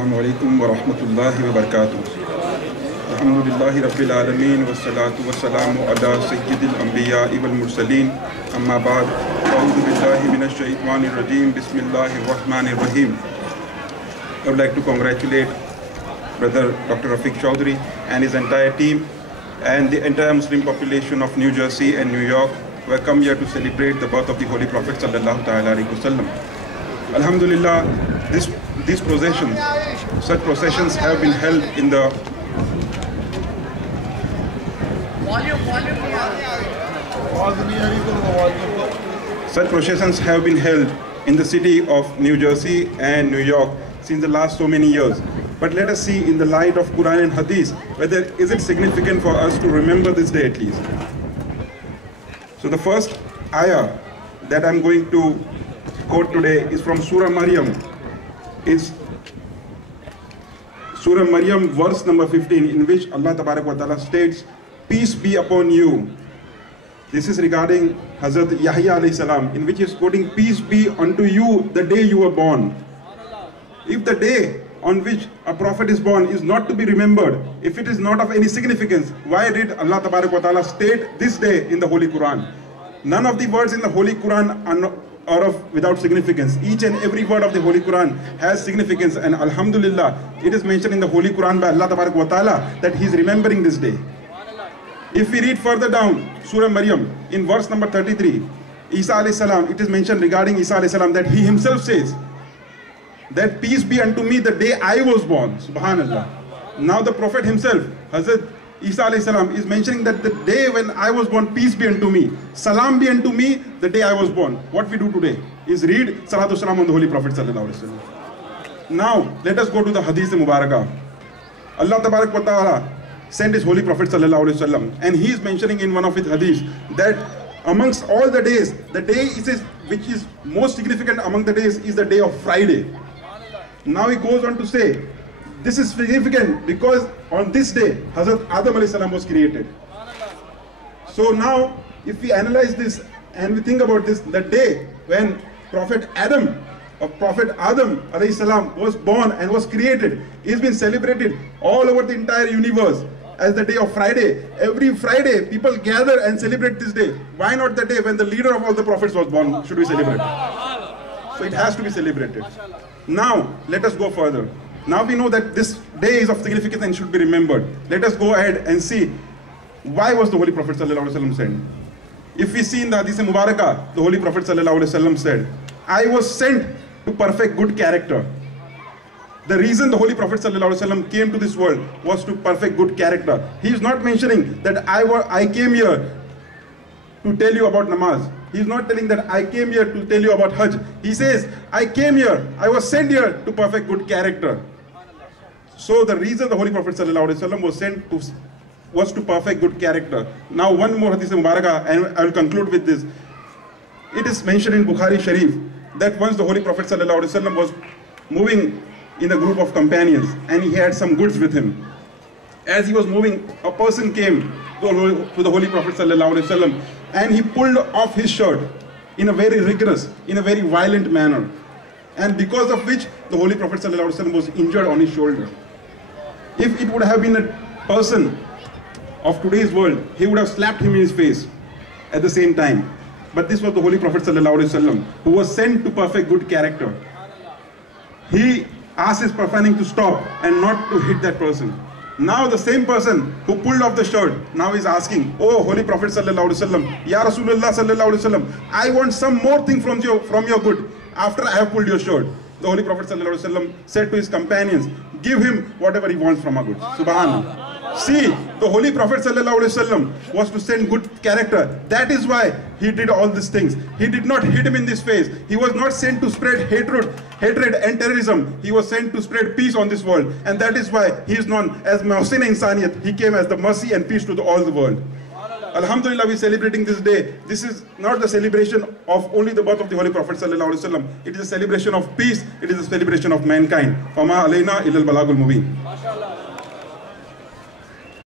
Assalamualaikum warahmatullahi wabarakatuh. Alhamdulillahi rabbil alameen wassalatu wassalamu ala sayyidil anbiya wal mursaleen. Amma ba'd. A'udhu billahi minash shaitanir rajeem. Bismillahir rahmanir rahim. I would like to congratulate Brother Dr. Rafiq Chaudhry and his entire team and the entire Muslim population of New Jersey and New York who have come here to celebrate the birth of the Holy Prophet sallallahu ta'ala alaihi wasallam. Alhamdulillah, these processions, such processions have been held in the city of New Jersey and New York since the last so many years. But let us see in the light of Quran and Hadith whether is it significant for us to remember this day at least. So the first ayah that I'm going to quote today is from Surah Maryam. It's Surah Maryam verse number 15, in which Allah Tabarak wa Ta'ala states, "Peace be upon you." This is regarding Hazrat Yahya alayhi salam, in which he is quoting, "Peace be unto you the day you were born." If the day on which a prophet is born is not to be remembered, if it is not of any significance, why did Allah Tabarak wa Ta'ala state this day in the Holy Quran? None of the words in the Holy Quran are without significance. Each and every word of the Holy Quran has significance, and alhamdulillah, it is mentioned in the Holy Quran by Allah Tabarak wa Ta'ala that he is remembering this day. If we read further down Surah Maryam in verse number 33, Isa alayhi salam, it is mentioned regarding Isa alayhi salam that he himself says that peace be unto me the day I was born. Subhanallah. Now the Prophet himself, Hazrat Isa alayhi salam, is mentioning that the day when I was born, peace be unto me, salam be unto me the day I was born. What we do today is read salatu salam on the Holy Prophet sallallahu alaihi wasallam. Now let us go to the Hadith Mubarakah. Allah Tabarak wa Ta'ala sent his Holy Prophet sallallahu alaihi wasallam, and he is mentioning in one of his hadiths that amongst all the days, the day which is most significant among the days is the day of Friday. Now he goes on to say, this is significant because on this day, Hazrat Adam alayhi salam was created. So now, if we analyze this and we think about this, the day when Prophet Adam alayhi salam was born and was created, is been celebrated all over the entire universe as the day of Friday. Every Friday, people gather and celebrate this day. Why not the day when the leader of all the prophets was born should we celebrate? So it has to be celebrated. Now, let us go further. Now we know that this day is of significance and should be remembered. Let us go ahead and see why was the Holy Prophet ﷺ sent. If we see in the Hadith Mubarakah, the Holy Prophet ﷺ said, "I was sent to perfect good character." The reason the Holy Prophet ﷺ came to this world was to perfect good character. He is not mentioning that I came here to tell you about namaz. He is not telling that I came here to tell you about Hajj. He says, I came here, I was sent here to perfect good character. So the reason the Holy Prophet ﷺ was sent was to perfect good character. Now one more Hadith Mubarakah, and I will conclude with this. It is mentioned in Bukhari Sharif that once the Holy Prophet ﷺ was moving in a group of companions and he had some goods with him. As he was moving, a person came to the Holy Prophet ﷺ and he pulled off his shirt in a very rigorous, in a very violent manner. And because of which the Holy Prophet ﷺ was injured on his shoulder. If it would have been a person of today's world, he would have slapped him in his face at the same time. But this was the Holy Prophet ﷺ who was sent to perfect good character. He asked his profaning to stop and not to hit that person. Now the same person who pulled off the shirt now is asking, "Oh Holy Prophet sallallahu alaihi wasallam, Ya Rasulullah sallallahu alaihi wasallam, I want some more thing from your good after I have pulled your shirt." The Holy Prophet sallallahu alaihi wasallam said to his companions, "Give him whatever he wants from our goods." Subhanallah. See, the Holy Prophet sallallahu alaihi wasallam was to send good character. That is why he did all these things. He did not hit him in this face. He was not sent to spread hatred and terrorism. He was sent to spread peace on this world. And that is why he is known as Muhsin Insaniyat. He came as the mercy and peace to all the world. Alhamdulillah, we are celebrating this day. This is not the celebration of only the birth of the Holy Prophet sallallahu alaihi wasallam. It is a celebration of peace. It is a celebration of mankind. Fama alayna illal balagul mubin.